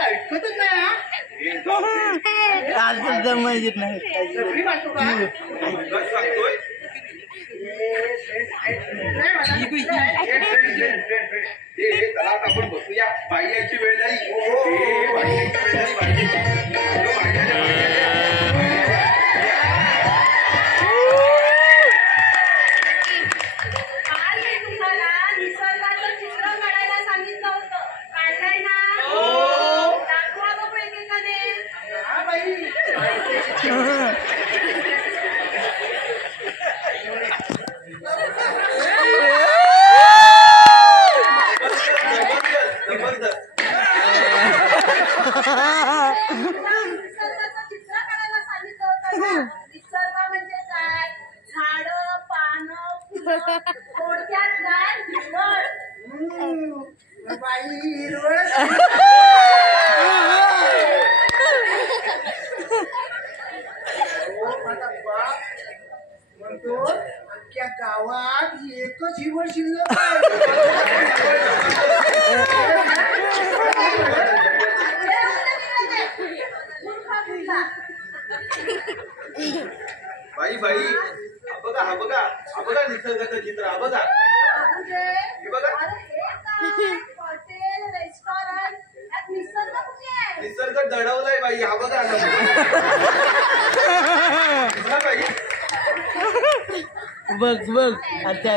ऐकतच नाही माहित नाही आपण बसूया बाई यायची वेळ झाली बाई गावात एकच हिवळ शिल्लक बाई बाई बघा हा बघा निसर्गाचं चित्र हा बघा निसर्ग दडवलाय बाई हा बघा बाई बघ अच्छा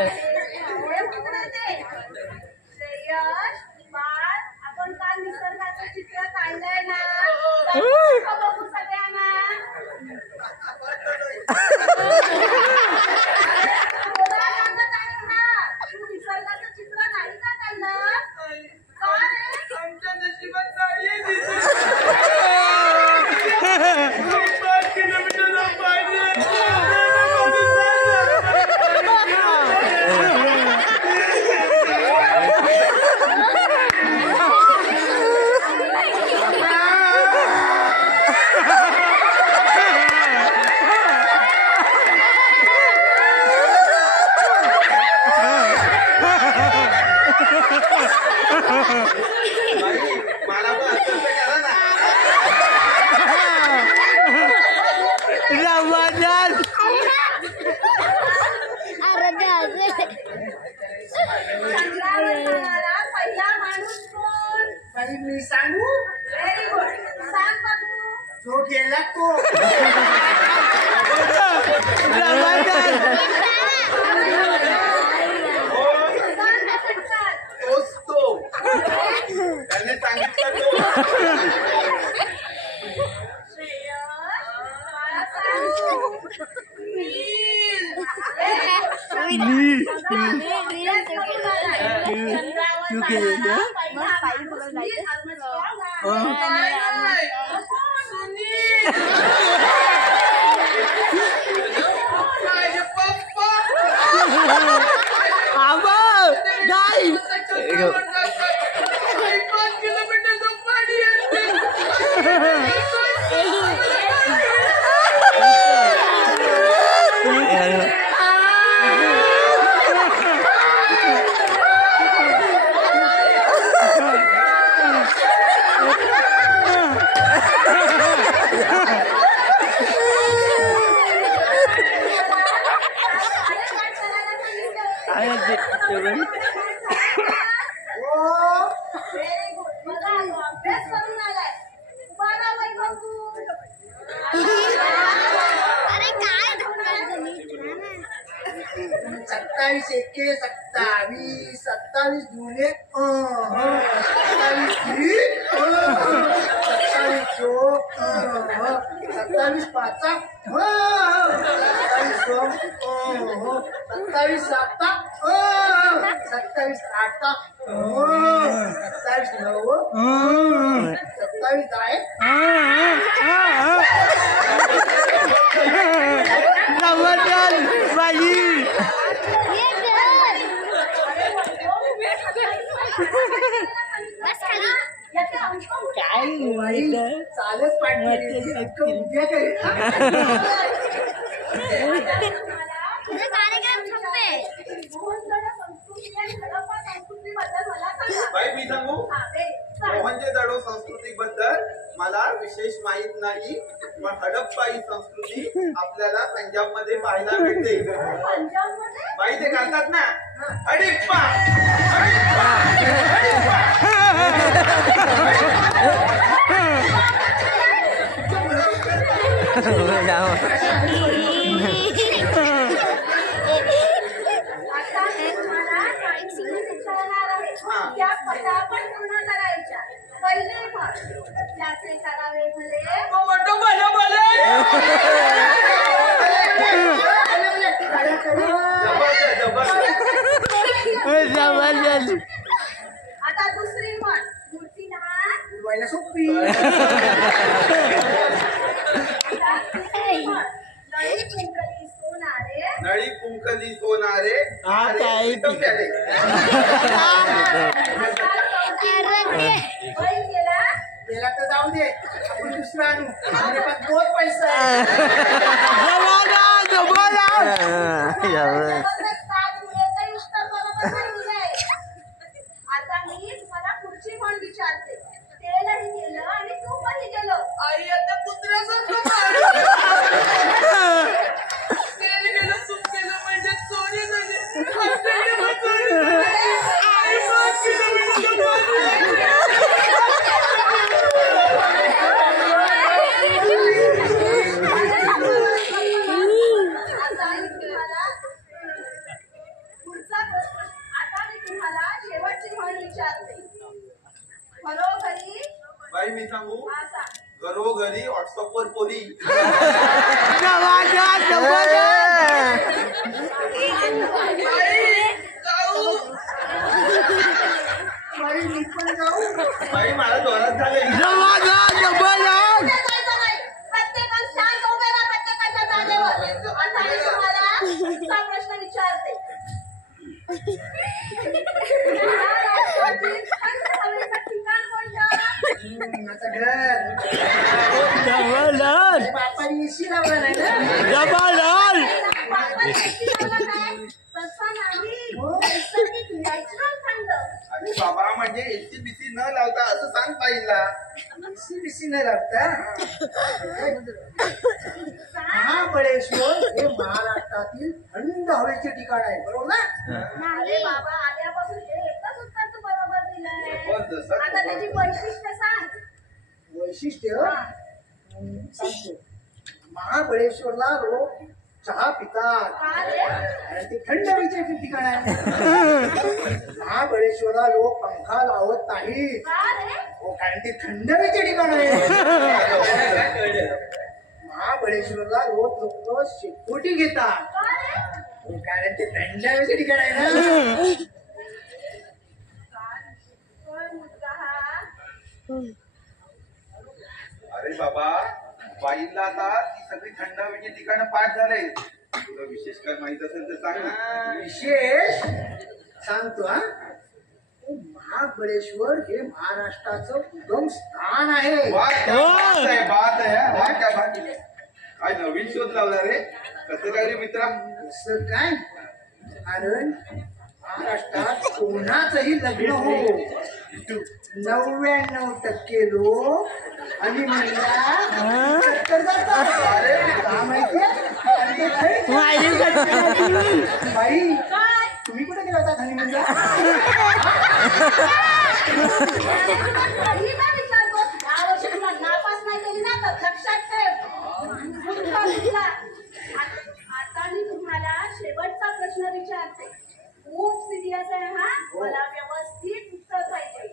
आपण काल निसर्गाचं चित्र काढलंय ना बघू सगळ्यांना तू निसर्गाचं चित्र नाही का काढलं का रे आमच्या नशिबात नाहीये पहिला माणूस कोण बाई मी सांगू व्हेरी गुड सांग बघू जो गेला तो तोच तो त्याने सांगितलं तो सत्तावीस एके 27 27 दुने 27 पाचा 27 साता 27 आठा 27 नऊ 27 आहे काय चालच पाठवली उद्या तुझे कार्यक्रम छप्पे मोहनजोडा संस्कृती आणि हडप्पा संस्कृतीबद्दल मला सांगा. बाई मी सांगू हा, बे, सांग. मोहनजोदडो संस्कृतीबद्दल मला विशेष माहित नाही, पण हडप्पा ही संस्कृती आपल्याला पंजाब मध्ये पाहायला मिळते. पंजाबमध्ये बाई ते घालतात ना हडिप्पा हडिप्पा हडिप्पा. आता मी तुम्हाला काही सिंग शिकवणार आहे. त्या पटापट पूर्ण करायच्या. पहिले म्हण, त्याचे करावे भले जबरदस्त. आता दुसरी म्हण, मूर्ती लहान उडवायला सोपी. आता तिसरी म्हण, नळी कुंकली सोनारे नळी कुंकली सोनारे हा, काय? एकदम प्यारे. बैल गेला त्याला तर जाऊ दे, आपण दुसरं आणू. आपले पण तोच पैसा आहे. जबरदस्त काम एकही उत्तर बरोबर नाही दिलंय. आता मी तुम्हाला पुढची म्हण विचारते. तेलही गेलं आणि तूपही गेलं. आई आता कुत्र्यासारखं तेल गेलं तूप गेलं म्हणजे चोरी झाली. आई माफ केलं. आता मी तुम्हाला शेवटची म्हण विचारते. घरोघरी बाई मी सांगू हा सांग. घरोघरी व्हॉट्सअपवर पोरी. बाई, मी पण जाऊ. बाई मला जोरात झाले. जायचं नाही. प्रत्येकाला शांत उभे राहा, प्रत्येकाच्या जागेवर. आता मी तुम्हाला पुढचा प्रश्न विचारते. महाराष्ट्रातील थंड हवेचं ठिकाण कोणतं? माझं घर. बापाने एसी लावला नाही ना. बापाने एसी लावला नाही. तसं नाही. नैसर्गिक नॅचरल थंड. आणि बाबा म्हणजे एसी बीसी न लावता असं सांग बाईला. एसी बिसी नाही लागता. महाबळेश्वर हे महाराष्ट्रातील थंड हवेचे ठिकाण आहे, बरोबर ना? अरे बाबा, आल्यापासून हे एकच उत्तर तू बरोबर दिलंय. जबरदस्त. आता त्याची वैशिष्ट्य सांग. वैशिष्ट्य हा. सांगतो. महाबळेश्वरला लोक चहा पितात का रे? आणि ते थंड हवेचे ठिकाण आहे. महाबळेश्वरला लोक पंखा लावत नाहीत, का रे? हो, कारण ते थंड हवेचे ठिकाण आहे. महाबळेश्वरला लोक शेकोटी घेतात, का रे? हो, कारण ते थंड हवेचे ठिकाण आहे ना. काय मुद्दा हा? अरे बाबा बाईला आता ती सगळी थंड हवेची ठिकाणं पाठ झाले. तुला विशेष काय माहित असेल तर सांग ना. विशेष सांगतो हा. महाबळेश्वर हे महाराष्ट्राचं उगम स्थान आहे. बात क्या बात आहे, बात आहे. बात क्या बात आहे. काय नवीन शोध लावला रे. कसं काय रे मित्रा. कसं काय? कारण महाराष्ट्रात कोणाचंही लग्न हो, 99% लोक आणि म्हणला जातात माहितीये. बाई, तुम्ही कुठे गेला होता हनीमूनला? कधी का विचारतो? यावर्षी तुला नापास नाही केली ना तर लक्षात ठेव. मुद्दा दिला. आता मी तुम्हाला शेवटचा प्रश्न विचारते. खूप सिरियस आहे हा. मला व्यवस्थित उत्तर पाहिजे.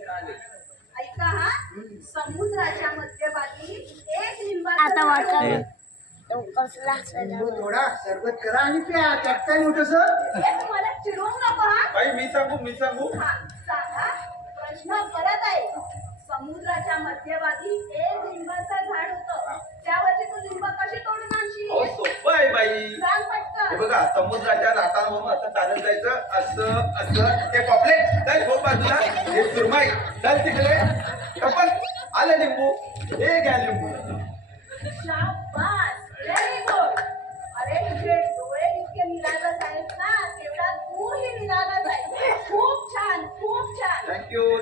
ऐका हा. समुद्राच्या मध्यभागी एक लिंबाचं झाड होतं. लिंबू थोडा सरबत करा आणि प्या. त्यात काय मोठं सर? हे तुम्हाला चिडवू नको हा. बाई मी सांगू हा, सांगा. प्रश्न परत आहे. समुद्राच्या मध्यभागी एक लिंबाचं झाड होतं. त्यावरची तू लिंब कशी तोडून हो आणशील? सोपं आहे बाई. सांग हे पटकन. बघा समुद्राच्या लाटांवरून असं चालत जायचं. असं ते पॉपलेट चल हो बाजूला. हे सुरमाई चल तिकडे. कपल आलं लिंबू. हे घ्या लिंबू. शाबास. Very good. अरे तुझे डोळे इतके निरागस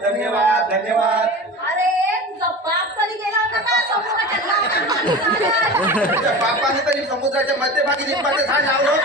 धन्यवाद धन्यवाद. अरे तुझा बाप कधी गेला होता का समुद्राच्या लाटांमध्ये? तुझ्या बापाने तरी समुद्राच्या मध्यभागी लिंबाचं झाड लावलं